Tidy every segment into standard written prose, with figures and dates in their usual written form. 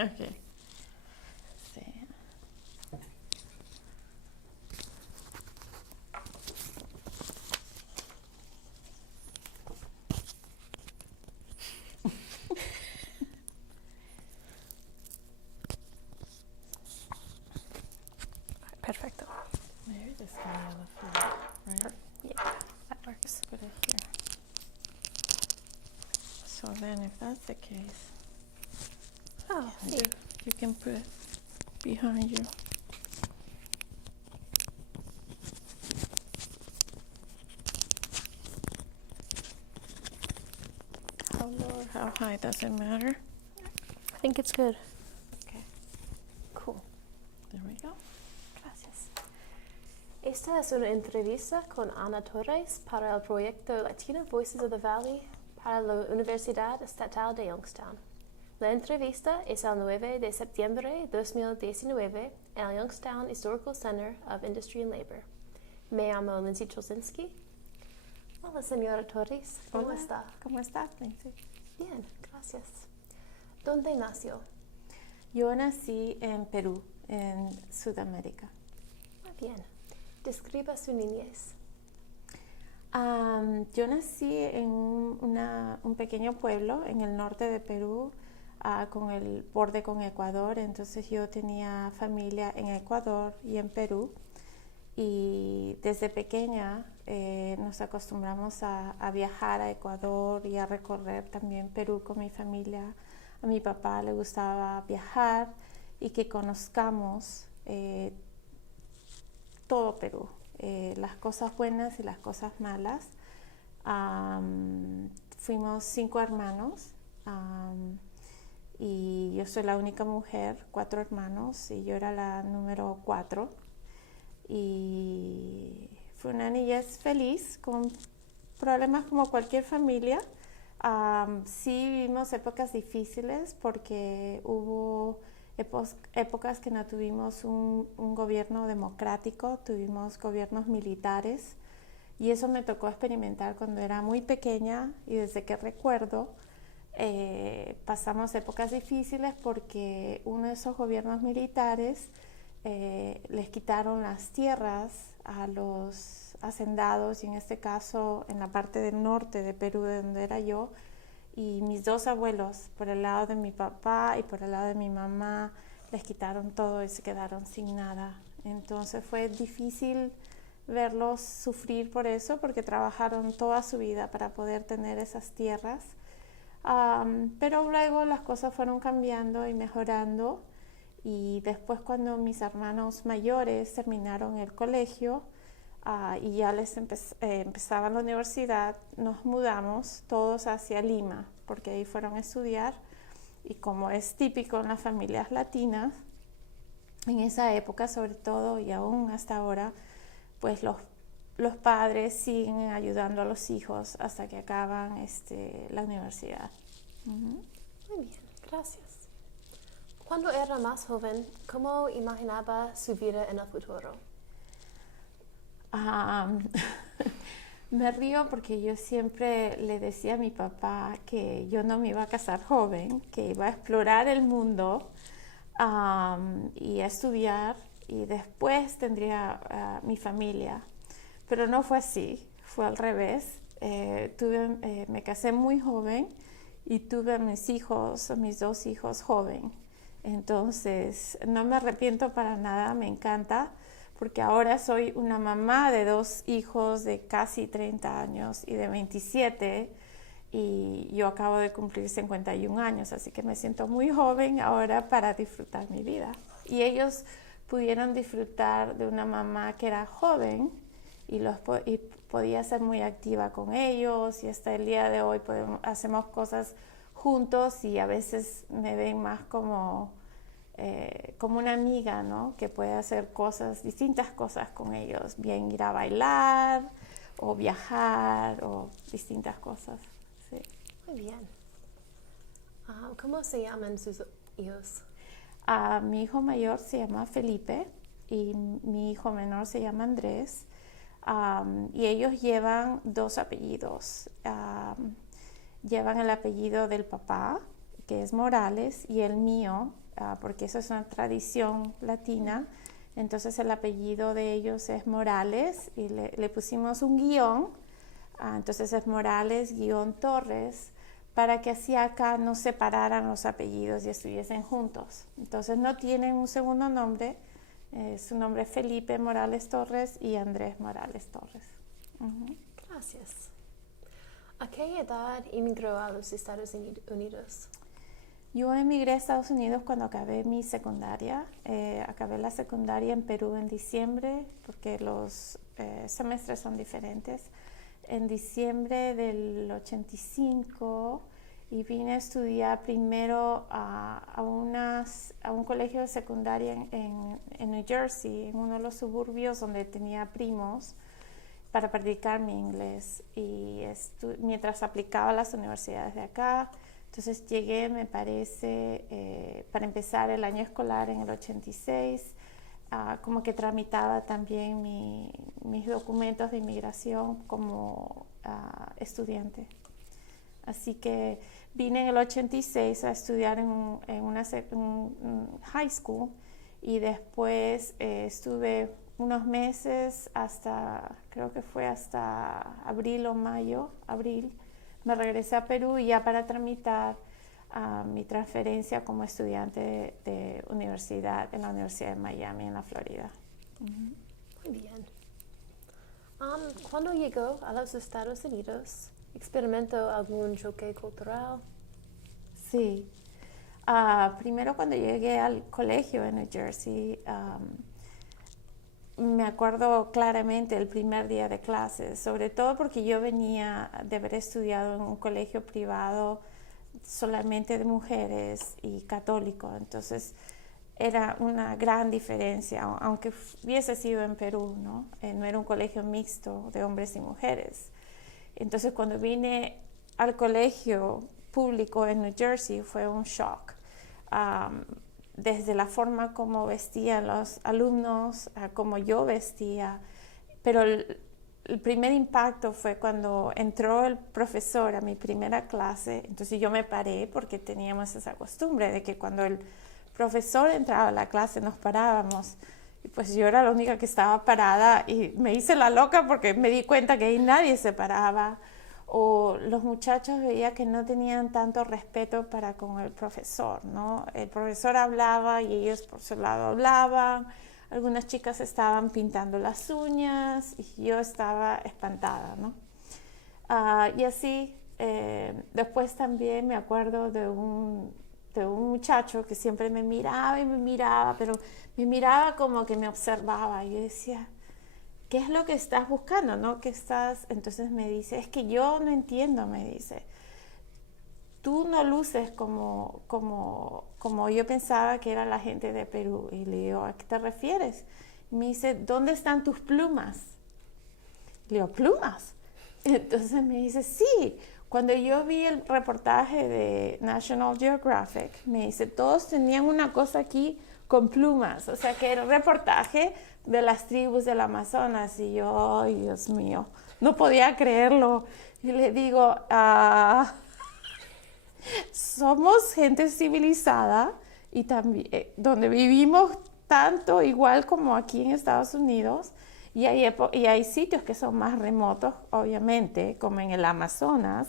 Ok. Sí. Perfecto. Maybe this can be on the floor, right? Yeah, that works. Put it here. So then if that's the case, Oh, sí. you can put it behind you. How low or how high, does it matter? I think it's good. Okay, Cool. there we go. Gracias. Esta es una entrevista con Ana Torres para el proyecto Latino Voices of the Valley para la Universidad Estatal de Youngstown. La entrevista es el 9 de septiembre de 2019 en el Youngstown Historical Center of Industry and Labor. Me llamo Lindsay Cholsinski. Hola, señora Torres. ¿Cómo Hola, está? ¿Cómo estás, Lindsay? Bien, gracias. ¿Dónde nació? Yo nací en Perú, en Sudamérica. Muy bien. Describa su niñez. Yo nací en un pequeño pueblo en el norte de Perú, con el borde con Ecuador. Entonces yo tenía familia en Ecuador y en Perú. Y desde pequeña nos acostumbramos a viajar a Ecuador y a recorrer también Perú con mi familia. A mi papá le gustaba viajar y que conozcamos todo Perú, las cosas buenas y las cosas malas. Fuimos 5 hermanos y yo soy la única mujer, 4 hermanos y yo era la número 4. Y fue una niñez feliz, con problemas como cualquier familia. Sí vivimos épocas difíciles porque hubo épocas que no tuvimos un gobierno democrático, tuvimos gobiernos militares y eso me tocó experimentar cuando era muy pequeña y desde que recuerdo pasamos épocas difíciles porque uno de esos gobiernos militares les quitaron las tierras a los hacendados y en este caso en la parte del norte de Perú de donde era yo, y mis 2 abuelos por el lado de mi papá y por el lado de mi mamá les quitaron todo y se quedaron sin nada. Entonces fue difícil verlos sufrir por eso porque trabajaron toda su vida para poder tener esas tierras. Pero luego las cosas fueron cambiando y mejorando. Y después cuando mis hermanos mayores terminaron el colegio y ya empezaban la universidad, nos mudamos todos hacia Lima, porque ahí fueron a estudiar. Y como es típico en las familias latinas, en esa época sobre todo y aún hasta ahora, pues los padres siguen ayudando a los hijos hasta que acaban la universidad. Muy bien, gracias. Cuando era más joven, ¿cómo imaginaba su vida en el futuro? Me río porque yo siempre le decía a mi papá que yo no me iba a casar joven, que iba a explorar el mundo y a estudiar y después tendría mi familia. Pero no fue así, fue al revés. Me casé muy joven y tuve a mis 2 hijos joven. Entonces no me arrepiento para nada, me encanta, porque ahora soy una mamá de 2 hijos de casi 30 años y de 27 y yo acabo de cumplir 51 años, así que me siento muy joven ahora para disfrutar mi vida. Y ellos pudieron disfrutar de una mamá que era joven y podía ser muy activa con ellos y hasta el día de hoy hacemos cosas juntos y a veces me ven más como una amiga, ¿no? Que puede hacer distintas cosas con ellos, bien ir a bailar o viajar o distintas cosas. Sí. Muy bien. ¿Cómo se llaman sus hijos? Mi hijo mayor se llama Felipe y mi hijo menor se llama Andrés. Y ellos llevan 2 apellidos. Llevan el apellido del papá, que es Morales, y el mío, porque eso es una tradición latina. Entonces el apellido de ellos es Morales y le pusimos un guión. Entonces es Morales-Torres, para que así acá no separaran los apellidos y estuviesen juntos. Entonces no tienen un segundo nombre, su nombre es Felipe Morales Torres y Andrés Morales Torres. Gracias. ¿A qué edad emigró a los Estados Unidos? Yo emigré a Estados Unidos cuando acabé mi secundaria. Acabé la secundaria en Perú en diciembre, porque los semestres son diferentes. En diciembre del 85 y vine a estudiar primero a un colegio de secundaria en New Jersey, en uno de los suburbios donde tenía primos, para practicar mi inglés y mientras aplicaba a las universidades de acá. Entonces llegué, me parece, para empezar el año escolar en el 86, como que tramitaba también mis documentos de inmigración como estudiante. Así que vine en el 86 a estudiar en un high school y después estuve unos meses creo que fue hasta abril o mayo, me regresé a Perú y ya para tramitar mi transferencia como estudiante de universidad en la Universidad de Miami, en la Florida. Muy bien. ¿Cuándo llegó a los Estados Unidos, experimentó algún choque cultural? Sí. Primero cuando llegué al colegio en New Jersey, me acuerdo claramente el primer día de clases, sobre todo porque yo venía de haber estudiado en un colegio privado solamente de mujeres y católico, entonces era una gran diferencia, aunque hubiese sido en Perú, ¿no? No era un colegio mixto de hombres y mujeres. Entonces cuando vine al colegio público en New Jersey fue un shock. Desde la forma como vestían los alumnos, a cómo yo vestía, pero el primer impacto fue cuando entró el profesor a mi primera clase. Entonces yo me paré porque teníamos esa costumbre de que cuando el profesor entraba a la clase nos parábamos, y pues yo era la única que estaba parada y me hice la loca porque me di cuenta que ahí nadie se paraba, o los muchachos veía que no tenían tanto respeto para con el profesor, ¿no? El profesor hablaba y ellos por su lado hablaban, algunas chicas estaban pintando las uñas y yo estaba espantada, ¿no? Y así, después también me acuerdo de un muchacho que siempre me miraba, pero me miraba como que me observaba. Y yo decía, ¿qué es lo que estás buscando, no? ¿Qué estás? Entonces me dice, es que yo no entiendo, me dice. Tú no luces como yo pensaba que era la gente de Perú. Y le digo, ¿a qué te refieres? Y me dice, ¿dónde están tus plumas? Le digo, ¿plumas? Entonces me dice, sí. Cuando yo vi el reportaje de National Geographic, me dice, todos tenían una cosa aquí con plumas. O sea, que era el reportaje de las tribus del Amazonas. Y yo, ay, Dios mío, no podía creerlo. Y le digo, somos gente civilizada y también donde vivimos tanto igual como aquí en Estados Unidos. Y hay sitios que son más remotos, obviamente, como en el Amazonas,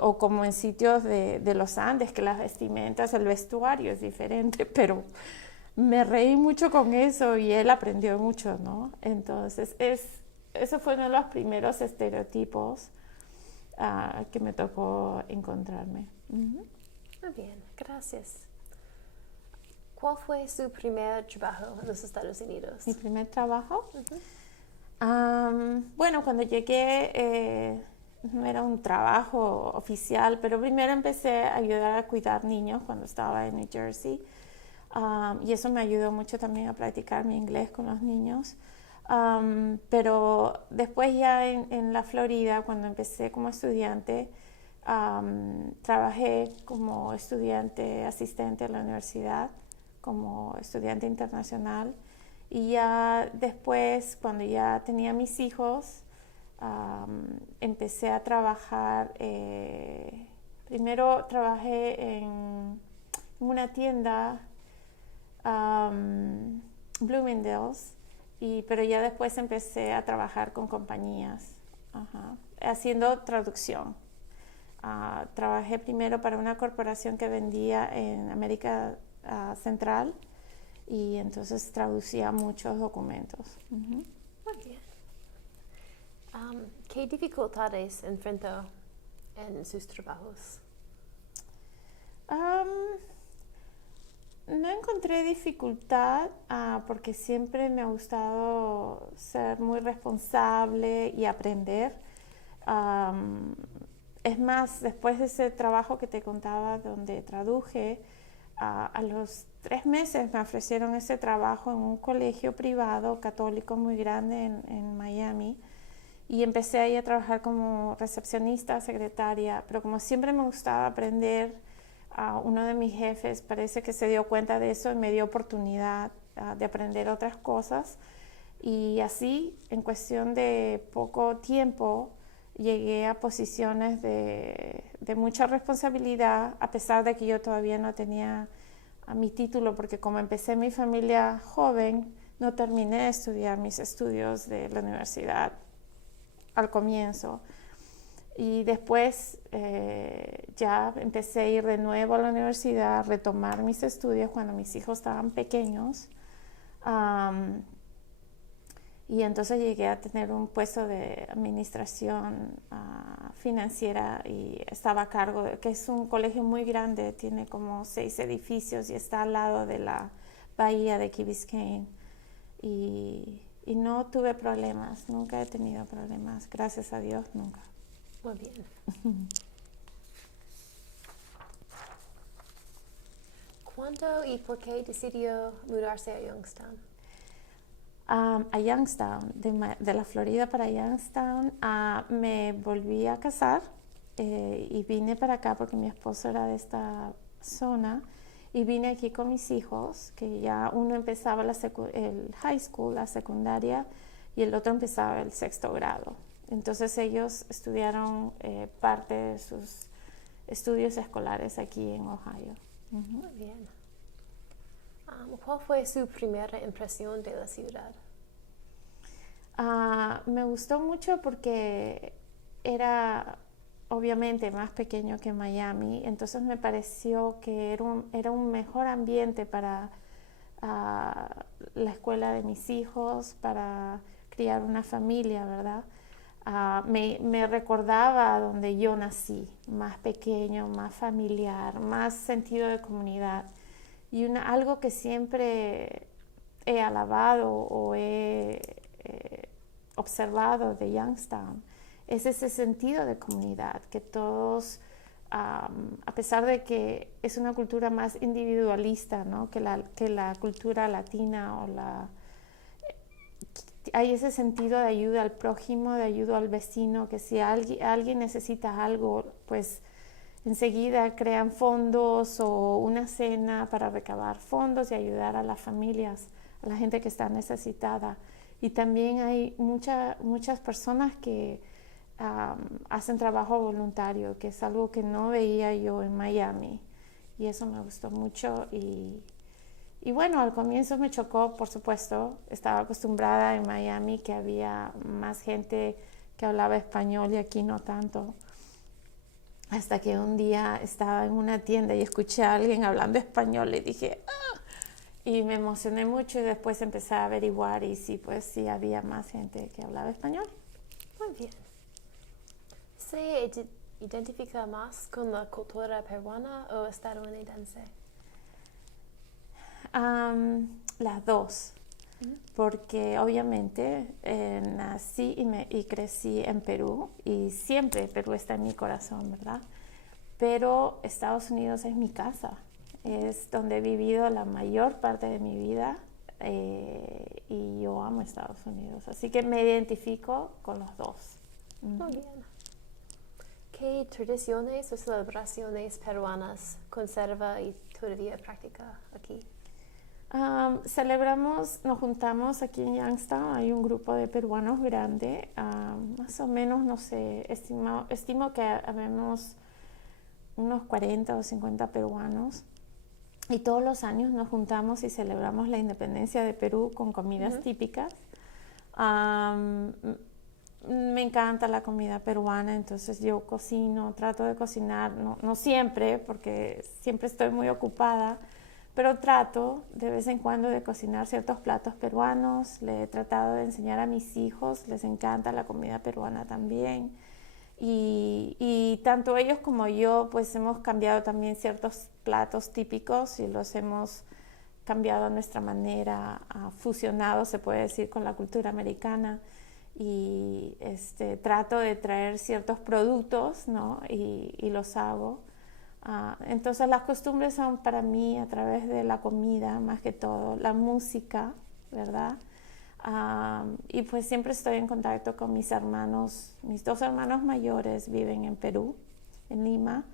o como en sitios de los Andes, que las vestimentas, el vestuario es diferente, pero me reí mucho con eso y él aprendió mucho, ¿no? Entonces, eso fue uno de los primeros estereotipos que me tocó encontrarme. Muy bien, gracias. ¿Cuál fue su primer trabajo en los Estados Unidos? Mi primer trabajo. Bueno, cuando llegué no era un trabajo oficial, pero primero empecé a ayudar a cuidar niños cuando estaba en New Jersey. Y eso me ayudó mucho también a practicar mi inglés con los niños. Pero después ya en la Florida, cuando empecé como estudiante, trabajé como estudiante asistente en la universidad, como estudiante internacional. Y ya después, cuando ya tenía mis hijos, empecé a trabajar. Primero trabajé en una tienda Bloomingdale's, pero ya después empecé a trabajar con compañías, haciendo traducción. Trabajé primero para una corporación que vendía en América Central y entonces traducía muchos documentos. Muy bien. ¿Qué dificultades enfrentó en sus trabajos? No encontré dificultad porque siempre me ha gustado ser muy responsable y aprender. Es más, después de ese trabajo que te contaba donde traduje, a los 3 meses me ofrecieron ese trabajo en un colegio privado católico muy grande en Miami y empecé ahí a trabajar como recepcionista, secretaria, pero como siempre me gustaba aprender, uno de mis jefes parece que se dio cuenta de eso y me dio oportunidad de aprender otras cosas y así en cuestión de poco tiempo llegué a posiciones de mucha responsabilidad, a pesar de que yo todavía no tenía mi título, porque como empecé mi familia joven, no terminé de estudiar mis estudios de la universidad al comienzo. Y después ya empecé a ir de nuevo a la universidad, a retomar mis estudios cuando mis hijos estaban pequeños. Y entonces llegué a tener un puesto de administración financiera y estaba a cargo, que es un colegio muy grande, tiene como 6 edificios y está al lado de la bahía de Key Biscayne. Y no tuve problemas, nunca he tenido problemas, gracias a Dios, nunca. Muy bien. ¿Cuándo y por qué decidió mudarse a Youngstown? A Youngstown, de la Florida para Youngstown, me volví a casar y vine para acá porque mi esposo era de esta zona y vine aquí con mis hijos, que ya uno empezaba el high school, la secundaria, y el otro empezaba el 6º grado. Entonces ellos estudiaron parte de sus estudios escolares aquí en Ohio. Muy bien. ¿Cuál fue su primera impresión de la ciudad? Me gustó mucho porque era obviamente más pequeño que Miami, entonces me pareció que era un mejor ambiente para la escuela de mis hijos, para criar una familia, ¿verdad? Me recordaba donde yo nací, más pequeño, más familiar, más sentido de comunidad. Y algo que siempre he alabado o he observado de Youngstown es ese sentido de comunidad, que todos, a pesar de que es una cultura más individualista, ¿no? que la cultura latina hay ese sentido de ayuda al prójimo, de ayuda al vecino, que si alguien necesita algo, pues enseguida crean fondos o una cena para recabar fondos y ayudar a las familias, a la gente que está necesitada. Y también hay muchas personas que hacen trabajo voluntario, que es algo que no veía yo en Miami. Y eso me gustó mucho. Y bueno, al comienzo me chocó, por supuesto. Estaba acostumbrada en Miami que había más gente que hablaba español y aquí no tanto. Hasta que un día estaba en una tienda y escuché a alguien hablando español y dije, ¡ah! Y me emocioné mucho y después empecé a averiguar y sí, pues sí había más gente que hablaba español. Muy bien. ¿Se identifica más con la cultura peruana o estadounidense? Las dos, porque obviamente nací y crecí en Perú y siempre Perú está en mi corazón, ¿verdad? Pero Estados Unidos es mi casa, es donde he vivido la mayor parte de mi vida y yo amo Estados Unidos, así que me identifico con los dos. Muy bien. ¿Qué tradiciones o celebraciones peruanas conserva y todavía practica aquí? Nos juntamos aquí en Youngstown, hay un grupo de peruanos grande, más o menos, no sé, estimo que habemos unos 40 o 50 peruanos Y todos los años nos juntamos y celebramos la independencia de Perú con comidas típicas. Me encanta la comida peruana, entonces yo cocino, trato de cocinar, no siempre, porque siempre estoy muy ocupada, pero trato de vez en cuando de cocinar ciertos platos peruanos. Le he tratado de enseñar a mis hijos, les encanta la comida peruana también. Y tanto ellos como yo pues hemos cambiado también ciertos platos típicos y los hemos cambiado a nuestra manera, fusionado se puede decir con la cultura americana. Y trato de traer ciertos productos, ¿no? y los hago. Entonces las costumbres son para mí a través de la comida, más que todo, la música, ¿verdad? Y pues siempre estoy en contacto con mis hermanos. Mis dos hermanos mayores viven en Perú, en Lima.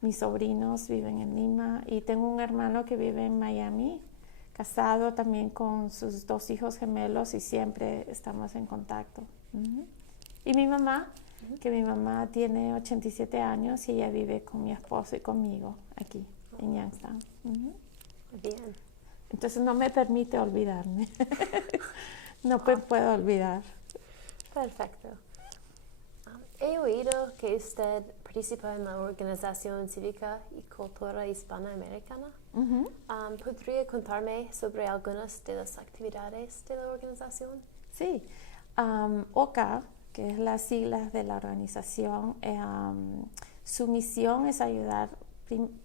Mis sobrinos viven en Lima y tengo un hermano que vive en Miami, casado también con sus dos hijos gemelos y siempre estamos en contacto. Y mi mamá, que mi mamá tiene 87 años y ella vive con mi esposo y conmigo aquí en Youngstown. Bien. Entonces no me permite olvidarme. No me puedo olvidar. Perfecto. He oído que usted participa en la Organización Cívica y Cultura Hispanoamericana. ¿Podría contarme sobre algunas de las actividades de la organización? Sí. OCA, que es las siglas de la organización, su misión es ayudar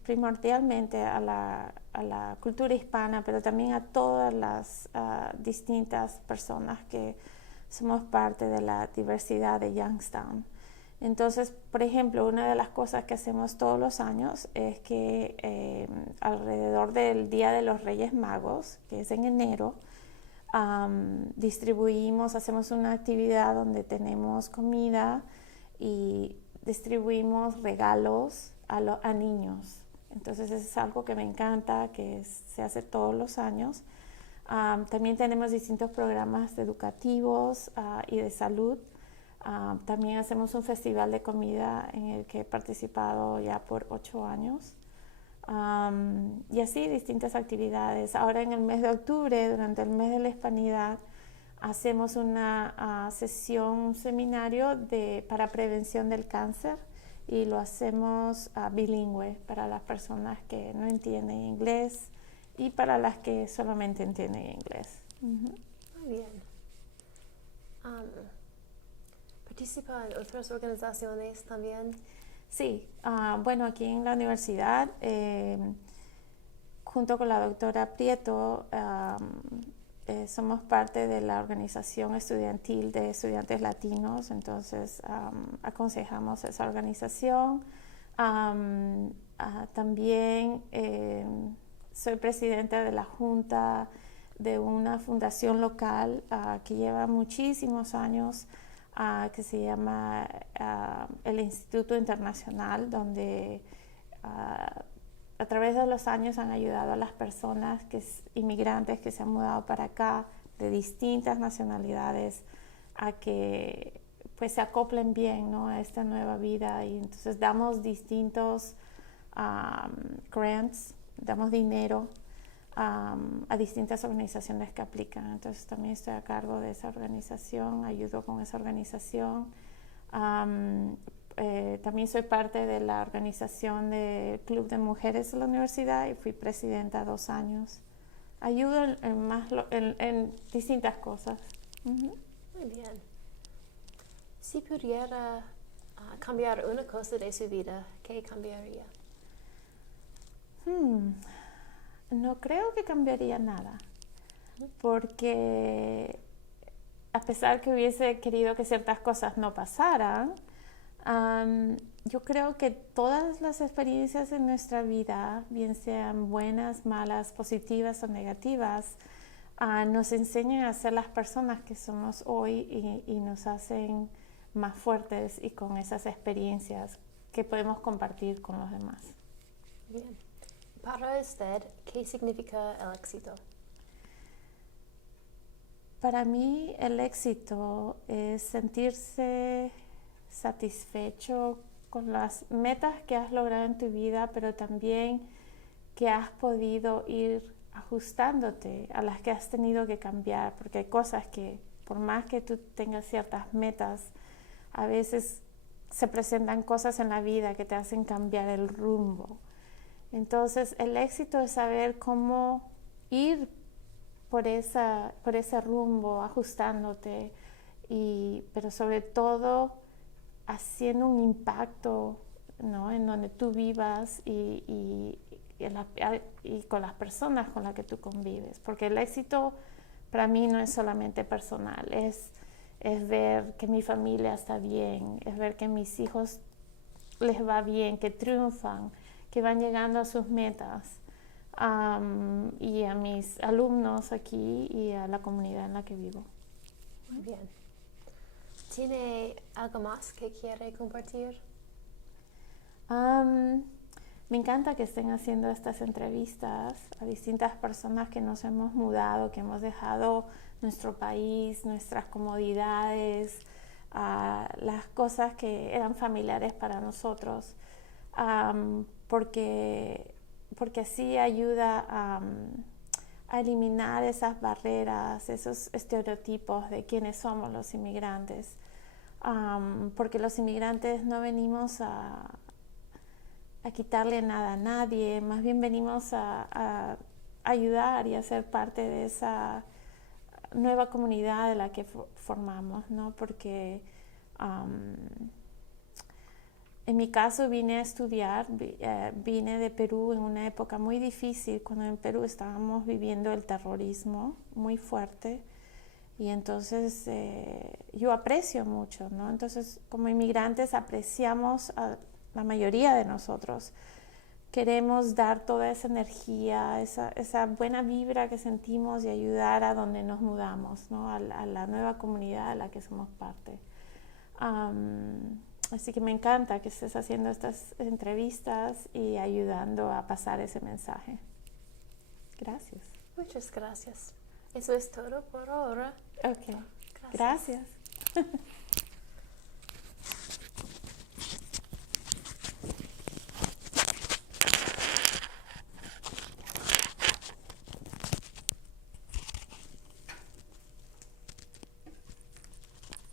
primordialmente a la cultura hispana, pero también a todas las distintas personas que somos parte de la diversidad de Youngstown. Entonces, por ejemplo, una de las cosas que hacemos todos los años es que alrededor del Día de los Reyes Magos, que es en enero, distribuimos, hacemos una actividad donde tenemos comida y distribuimos regalos a niños. Entonces es algo que me encanta, que se hace todos los años. También tenemos distintos programas educativos y de salud. También hacemos un festival de comida en el que he participado ya por 8 años. Y así distintas actividades. Ahora en el mes de octubre, durante el mes de la Hispanidad, hacemos una sesión, un seminario para prevención del cáncer y lo hacemos bilingüe para las personas que no entienden inglés y para las que solamente entienden inglés. Muy bien. ¿Participa en otras organizaciones también? Sí, bueno, aquí en la universidad, junto con la doctora Prieto, somos parte de la organización estudiantil de estudiantes latinos, entonces aconsejamos esa organización. También soy presidenta de la junta de una fundación local que lleva muchísimos años, que se llama el Instituto Internacional, donde a través de los años han ayudado a las personas inmigrantes que se han mudado para acá de distintas nacionalidades a que pues se acoplen bien, ¿no?, a esta nueva vida. Y entonces damos distintos grants, damos dinero a distintas organizaciones que aplican. Entonces también estoy a cargo de esa organización, ayudo con esa organización. También soy parte de la organización del Club de Mujeres de la universidad y fui presidenta 2 años. Ayudo en distintas cosas. Muy bien. Si pudiera cambiar una cosa de su vida, ¿qué cambiaría? No creo que cambiaría nada, porque a pesar que hubiese querido que ciertas cosas no pasaran, yo creo que todas las experiencias en nuestra vida, bien sean buenas, malas, positivas o negativas, nos enseñan a ser las personas que somos hoy y nos hacen más fuertes y con esas experiencias que podemos compartir con los demás. Bien. Para usted, ¿qué significa el éxito? Para mí el éxito es sentirse satisfecho con las metas que has logrado en tu vida, pero también que has podido ir ajustándote, a las que has tenido que cambiar, porque hay cosas que por más que tú tengas ciertas metas, a veces se presentan cosas en la vida que te hacen cambiar el rumbo. Entonces el éxito es saber cómo ir por ese rumbo, ajustándote, pero sobre todo haciendo un impacto, ¿no?, en donde tú vivas y con las personas con las que tú convives. Porque el éxito para mí no es solamente personal, es ver que mi familia está bien, es ver que a mis hijos les va bien, que triunfan, que van llegando a sus metas, y a mis alumnos aquí y a la comunidad en la que vivo. Muy bien. ¿Tiene algo más que quiere compartir? Me encanta que estén haciendo estas entrevistas a distintas personas que nos hemos mudado, que hemos dejado nuestro país, nuestras comodidades, las cosas que eran familiares para nosotros, porque así ayuda a eliminar esas barreras, esos estereotipos de quiénes somos los inmigrantes, porque los inmigrantes no venimos a quitarle nada a nadie, más bien venimos a ayudar y a ser parte de esa nueva comunidad de la que formamos, ¿no? Porque en mi caso vine a estudiar, vine de Perú en una época muy difícil, cuando en Perú estábamos viviendo el terrorismo muy fuerte, y entonces yo aprecio mucho, ¿no? Entonces, como inmigrantes apreciamos a la mayoría de nosotros. Queremos dar toda esa energía, esa buena vibra que sentimos y ayudar a donde nos mudamos, ¿no? A la nueva comunidad a la que somos parte. Así que me encanta que estés haciendo estas entrevistas y ayudando a pasar ese mensaje. Gracias. Muchas gracias. Eso es todo por ahora. Ok, gracias.